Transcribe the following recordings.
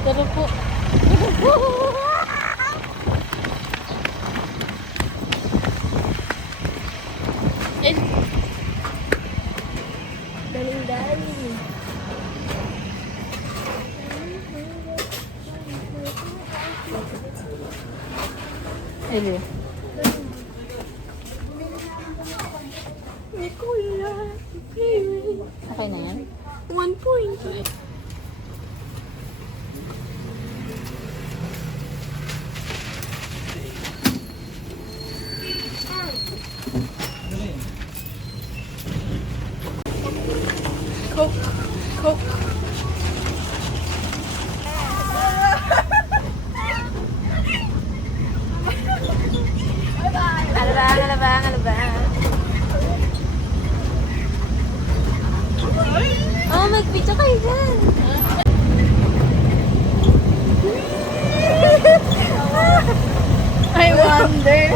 Tara po. Daling-daling. Eli. May kuya. Okay na yan? 1 point. Coke. Coke. Alabang. Oh, mag-picture kayo dyan. I wonder.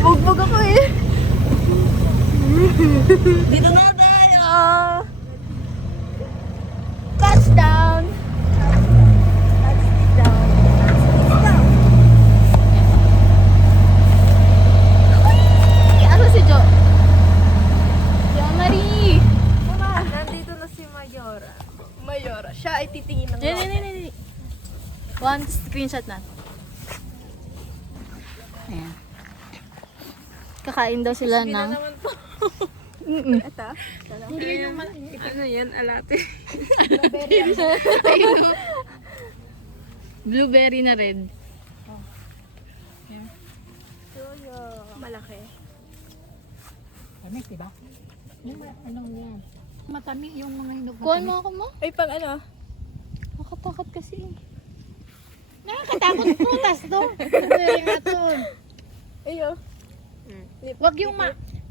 Bugbog ako eh. Dito na tayo. Touchdown. Ano si Jo? Jo Marie. Mama, nandito na si Mayora. Mayora. Siya ay titingin ng Hindi. One screenshot na. Ayan. Kakain daw sila ng... Ito? Hindi yung Ano yan? Alate. blueberry na red. Malaki. Tamis, diba? Yung ano yan. Matami yung mga hinog. Kuhan mo ako mo? Ay, pang ano? Nakatakot kasi. Nakakatakot putas to. Blueberry nga to. Ayo. Wag yung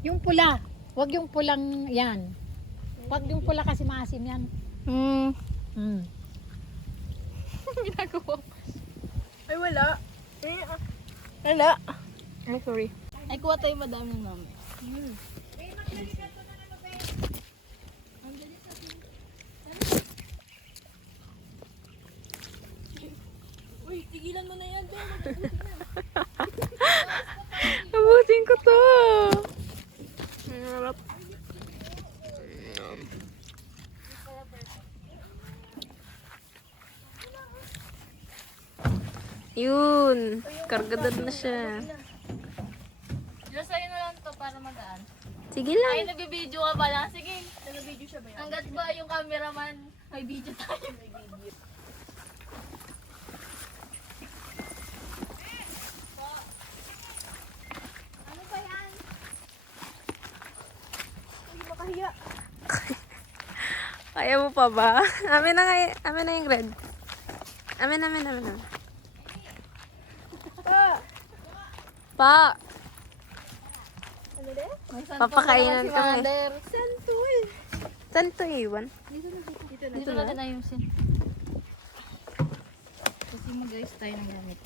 yung pula. Wag yung pulang yan. Wag yung pula kasi maasim yan. Ginagawa. Ay, wala. Wala. Ay, sorry. Ay, kuha tayo madami namin. Uy, tigilan mo na yan, Ben. Abutin ko to. Harap. Yun. Kargadad na siya. Diyos, sa'yo na lang to para magaan. Sige lang. Ay, nag-video ka pala. Sige. Nag-video siya ba yan? Hanggat ba yung cameraman, may video tayo. May video. Ano ba yan? Uy, makahiya. Kaya mo pa ba? Amin na yung red. Amin. Pa! Ano din? Papakainan kami. Santul. Saan ito iwan? Dito na. natin ayusin. Kasi mag-ayos tayo ng gamit.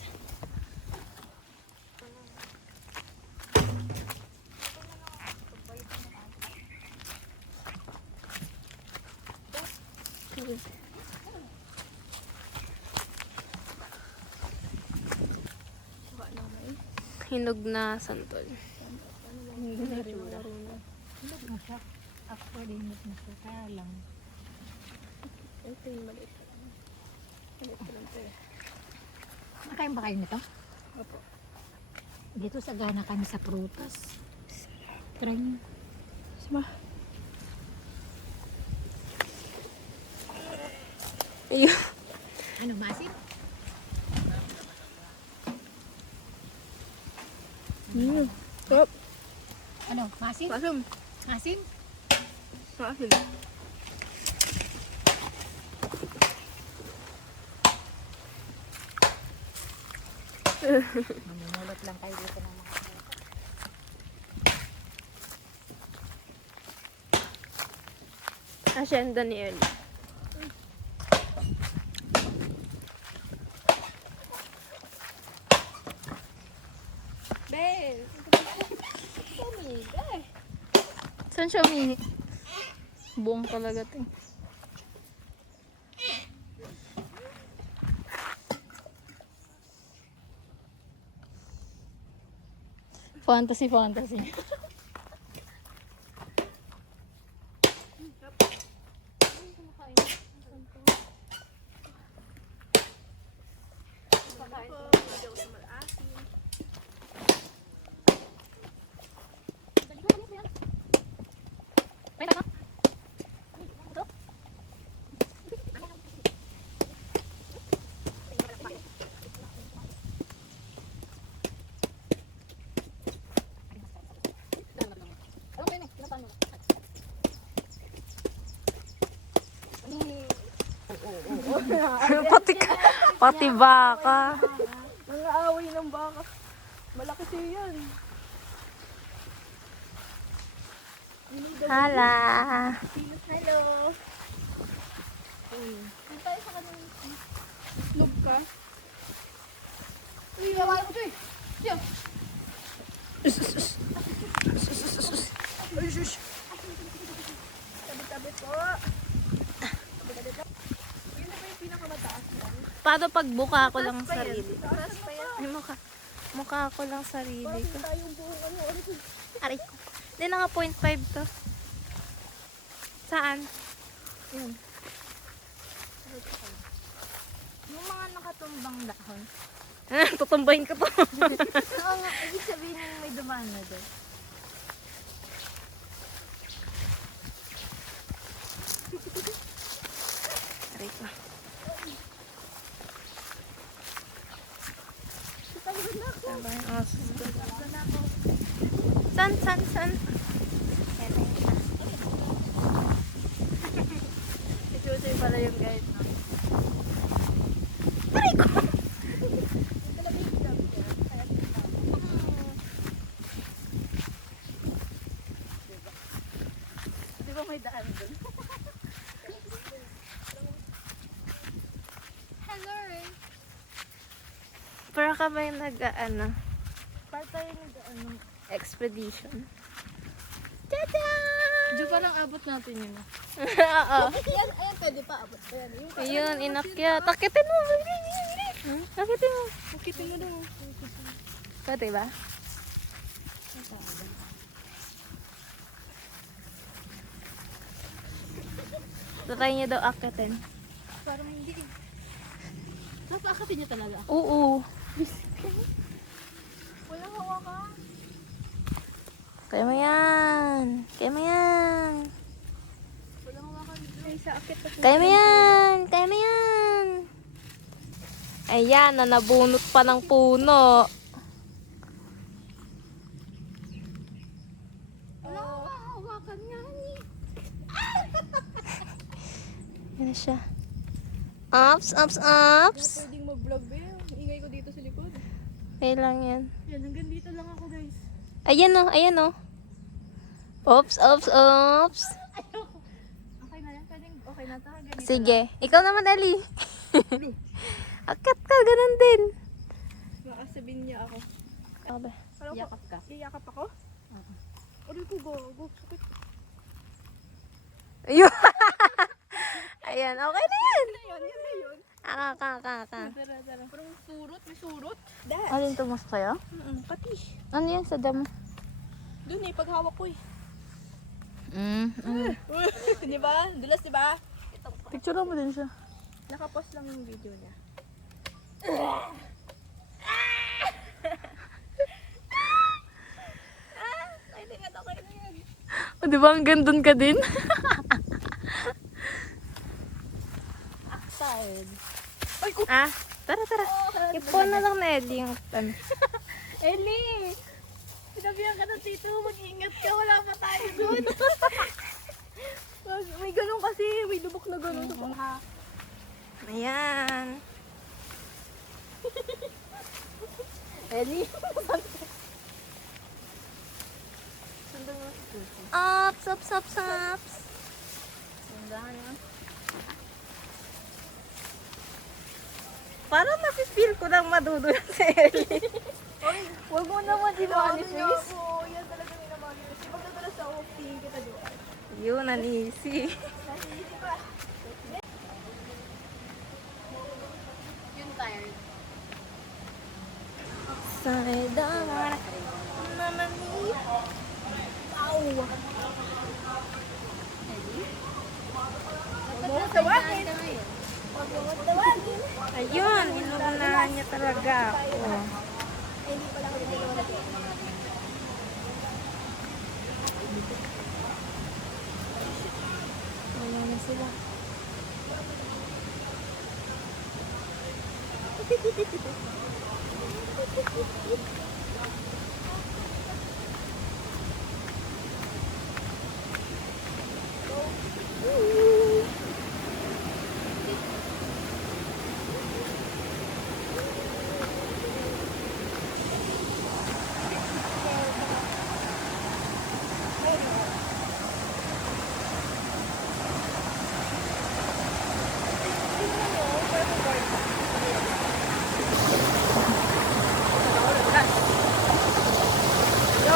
Hinog na santol. Hinog na siya. Actually, hinog na siya. Kaya lang. Ito yung maliit pa lang. Maliit pa lang ito eh. Nakain ba kayo nito? Opo. Dito sa gana kami sa prutas. Try nyo. Sama. Ayun. Ano, masin? Sarap. Ano? Masin? Masam. Masin? Maasim. Mamumulot lang kayo dito ng mga Asyenda ni Ellie. Ben. Saan siya umihi? Buong talaga to. Fantasy, fantasy. pati baka. Nangaaway ng baka. Malaki siya yan. Hala. Hello. Tayo sa kanang loob ka. Uy, hawakan ko ito eh. Siya. Tabi-tabi po. Tabi-tabi po. Yun na ba yung pinakamataas yan? Paano pag buka ko lang sarili? Taas pa yan. Ay, mukha ko lang sarili ko. Bakit tayong buong ano? Aray ko. Hindi na nga 0.5 to. Saan? Yan. Yung mga nakatumbang dahon. Tutumbahin ko to. Oo nga, ibig sabihin yung may dumaan na doon. Aray ko. Tama yung asos ko. San? Si Jojoy pala yung guide. No? Aray ko. Di ba may daan doon? Hello, Ray. Para ka ba yung nag-ano? Part tayo nag-ano. Expedition. Diyo parang abot natin yun. Oo. Ayan, pwede pa abot. Ayan, yung Ayun, inakyat. Takitin mo. Takitin mo. Makitin mo doon. Pwede ba? Try niya daw akitin. Parang hindi. Napakatin niya talaga. Oo. Walang hawakan. Kaya mo yan. Kaya mo yan. Walang hawakan. Ay, sa akit pa. Kaya mo yan. Kaya mo yan. Ayan, na nabunot pa ng puno. Walang hawakan nga ni. Yan na siya. Ups. Pwedeng mag-vlog ba yun? Ingay ko dito sa likod. Okay lang yan. Yan, hanggang dito lang ako guys. Ayan o. Oops. Okay na yan, pwedeng okay na ito. Ganito. Sige. Ikaw naman, Ali. Akat ka, ganun din. Baka sabihin niya ako. Abe. Parang yakap ka. Iyakap ako? Aray ko, go. Sakit. Ayun. Ayan, okay na yan. Yun na yun. Ka. Tara. Parang surot, may surot. Dad. Alin tumas sa'yo? Pati. Ano yan sa damo? Doon eh, paghawak ko eh. Di ba? Dulas, di ba? Picture mo din siya. Nakapost lang yung video niya. Okay na yan. O, di ba ang gandun ka din? Outside. Tara. Ipon na lang na Eddie yung ano. Ellie! Sinabihan ka ng tito, mag-ingat ka, wala pa tayo doon. May ganun kasi, may lubok na ganun. Ayan. Ellie? Ups, ups, ups, ups. Sundahan yun. Parang napipil ko lang madudulas si Ellie. Huwag mo naman dinaanis, Miss. Yan talaga minamali. Kasi magdadalas ako, tingin kita doon. Yun, anisi. Nasisisi pa. Yun tired. Saidara naman ni. Huwag mo tawagin. Huwag mo tawagin. Ayun, inuunahan niya talaga ako. Hindi pala ako nagtawagin. Wala na sila.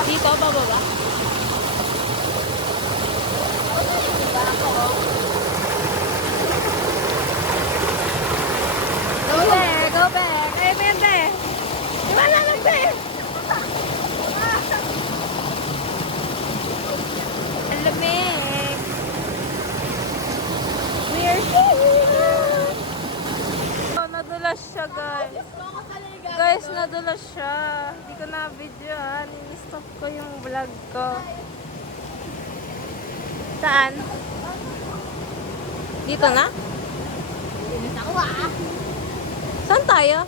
Dito, bababa. Go back, go back. Ay, bende. Wala lang, be. Ang lamig. We are here. Oh, nadulas siya, guys. Guys, nadulas siya. Hindi ko na videoan. I-stop ko yung vlog ko. Saan? Dito na? Saan tayo?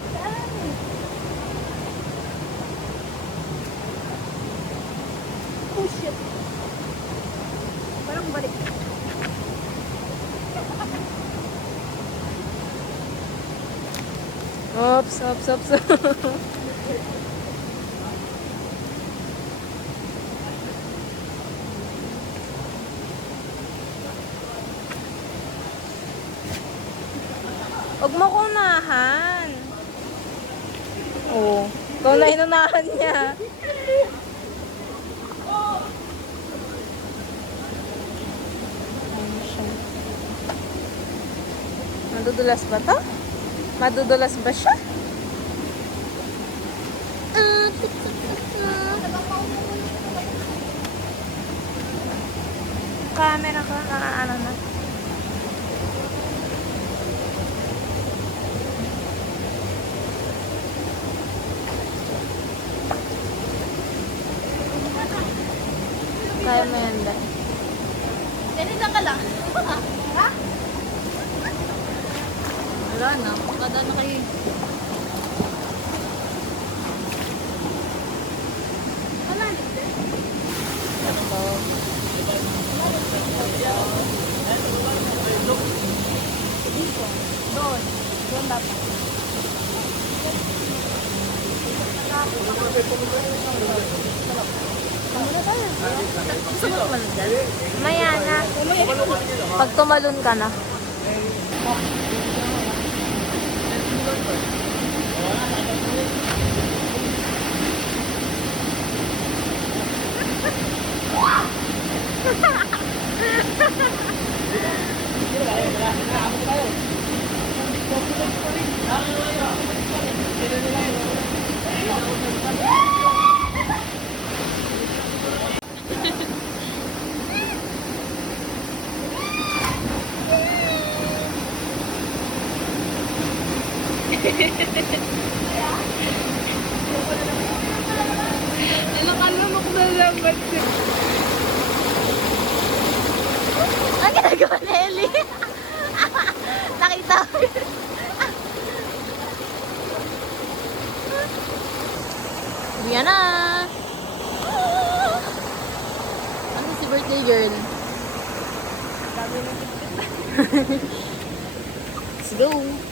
Oh shit. Parang balik. Oops, oops, oops. Huwag mo kunahan. Oo. Ikaw na inunahan niya. Ano siya? Madudulas ba to? Madudulas ba siya? Camera ko na ano na. Kaya mo yan dahil. Ganito ka lang. Ha? Wala na. Kada na kayo. Wala dito. Ito. Doon. Doon dapat. Maya na. Pag tumalon ka na. Nakalamok na lambat siya. Ang ginagawa ni Ellie? Nakita ko. Yan na. birthday girl. Dami ng Let's go.